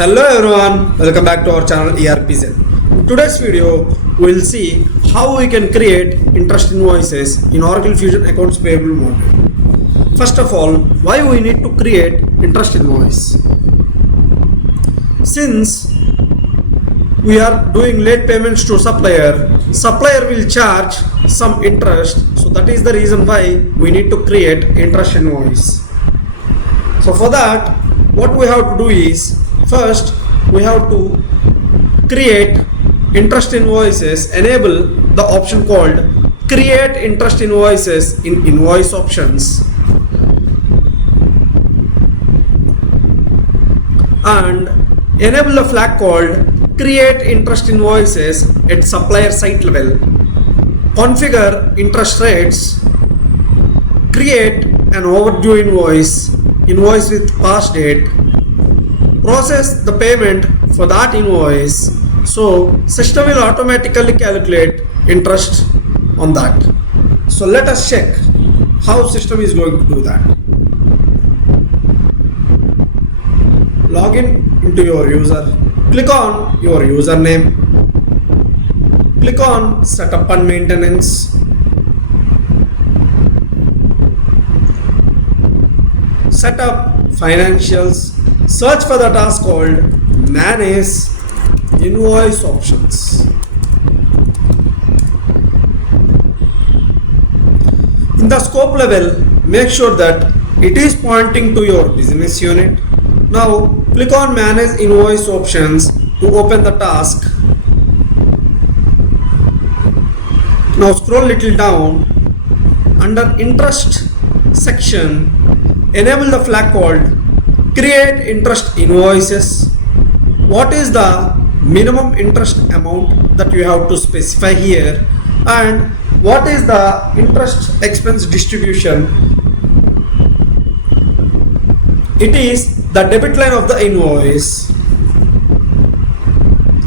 Hello everyone, welcome back to our channel ERPZEN. In today's video, we will see how we can create interest invoices in Oracle Fusion Accounts Payable module. First of all, why we need to create interest invoice? Since we are doing late payments to supplier will charge some interest, so that is the reason why we need to create interest invoice. So for that, what we have to do is, first we have to create interest invoices, enable the option called create interest invoices in invoice options, and enable the flag called create interest invoices at supplier site level, configure interest rates, create an overdue invoice with past date, process the payment for that invoice, so system will automatically calculate interest on that. So let us check how system is going to do that. Log in into your user, click on your username, click on setup and maintenance, setup financials, search for the task called manage invoice options. In the scope level, make sure that it is pointing to your business unit. Now click on manage invoice options to open the task. Now scroll little down, under interest section, enable the flag called create interest invoices. What is the minimum interest amount that you have to specify here, and what is the interest expense distribution? It is the debit line of the invoice.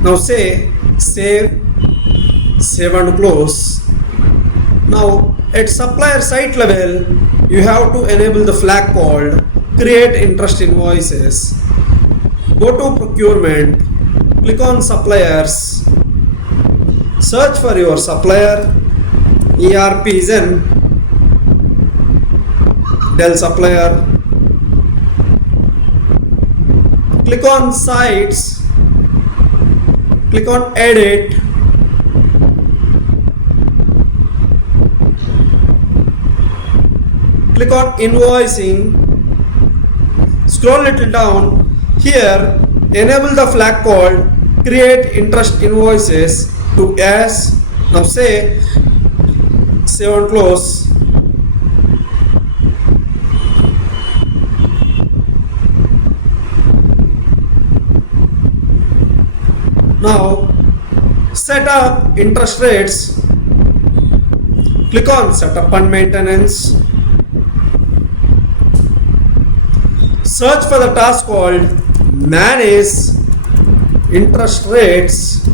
Now say save and close. Now at supplier site level, you have to enable the flag called create interest invoices. Go to procurement, click on suppliers, search for your supplier, ERPZEN, Dell supplier, click on sites, click on edit, click on invoicing, scroll little down. Here enable the flag called create interest invoices to as. Now say save and close. Now set up interest rates, click on setup and maintenance, search for the task called manage interest rates,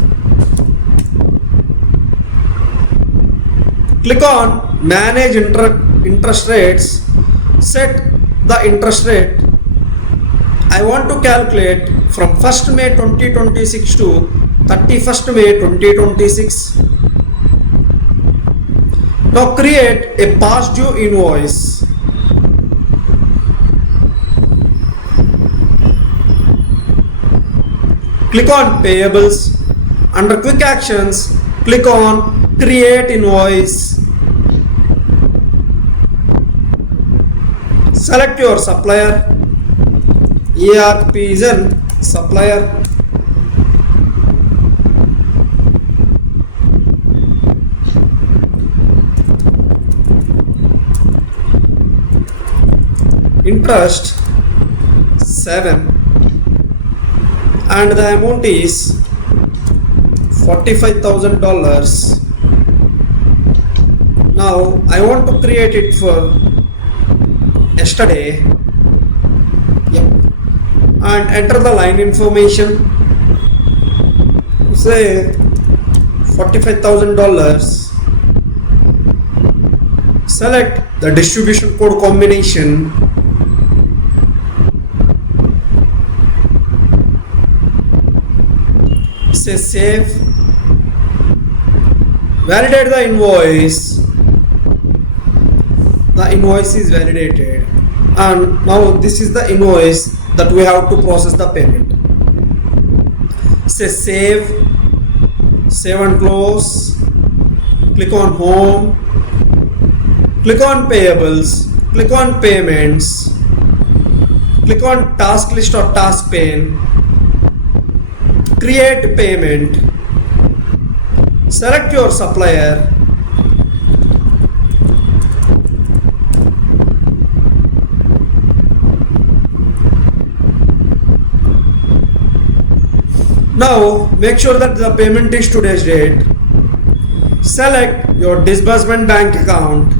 click on manage interest rates, set the interest rate. I want to calculate from 1st May 2026 to 31st May 2026. Now create a past due invoice. Click on payables. Under quick actions, click on create invoice. Select your supplier, ERPZEN supplier. Interest 7, and the amount is $45,000. Now I want to create it for yesterday. Yep. And enter the line information. Say $45,000. Select the distribution code combination say save, validate the invoice. The invoice is validated, and now this is the invoice that we have to process the payment. Say save, save and close, click on home, click on payables, click on payments, click on task list or task pane, create payment, select your supplier, now make sure that the payment is today's date, select your disbursement bank account,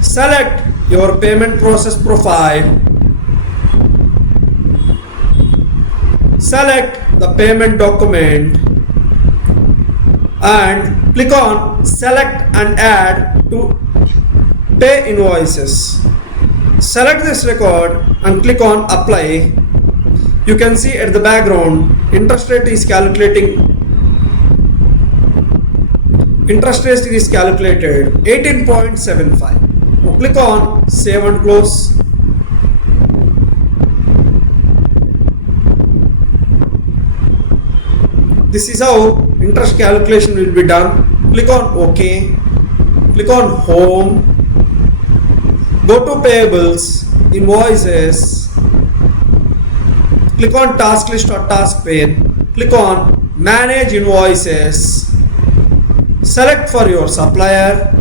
select your payment process profile, select the payment document and click on select and add to pay invoices. Select this record and click on apply. You can see at the background interest rate is calculated 18.75. Now click on save and close. This is how interest calculation will be done. Click on OK, click on home, go to payables, invoices, click on task list or task pane, click on manage invoices, select for your supplier,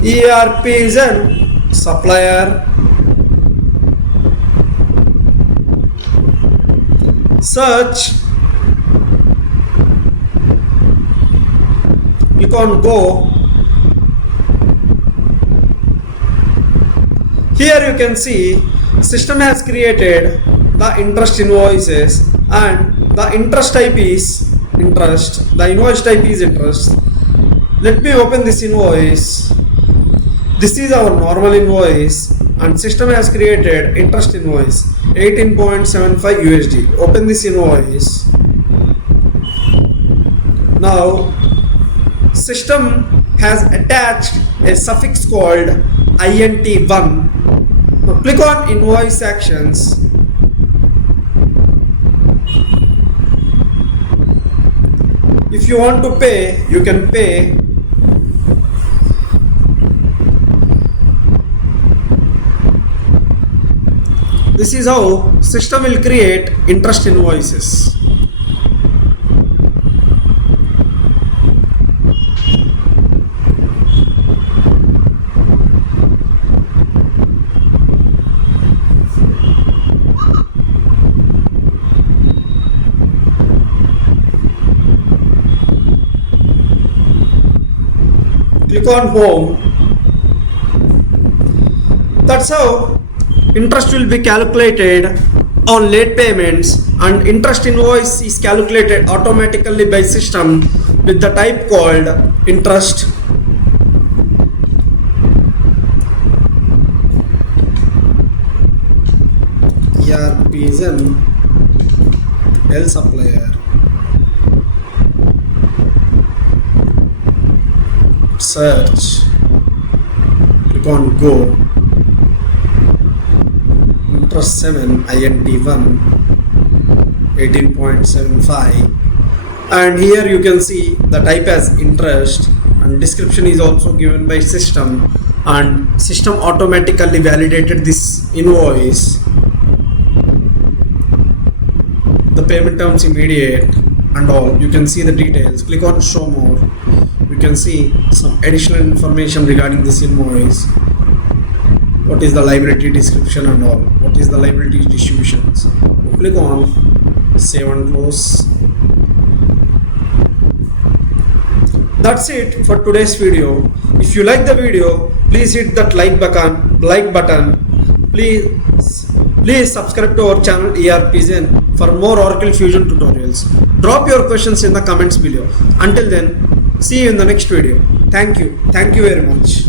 ERPZEN supplier, search, click on go. Here you can see system has created the interest invoices and the interest type is interest, the invoice type is interest. Let me open this invoice. This is our normal invoice and system has created interest invoice 18.75 USD. Open this invoice. Now system has attached a suffix called int1. Now click on invoice actions. If you want to pay, you can pay. This is how system will create interest invoices. Click on home. That's how interest will be calculated on late payments, and interest invoice is calculated automatically by system with the type called interest. ERPZEN L supplier. Search, click on go, interest 7 int1 18.75, and here you can see the type as interest and description is also given by system, and system automatically validated this invoice. The payment terms immediate and all. You can see the details. Click on show more. You can see some additional information regarding this invoice. What is the liability description and all. What is the liability distributions. Click on save and close. That's it for today's video. If you like the video, please hit that like button. Please subscribe to our channel ERPZEN for more Oracle Fusion tutorials. Drop your questions in the comments below. Until then, see you in the next video. Thank you very much.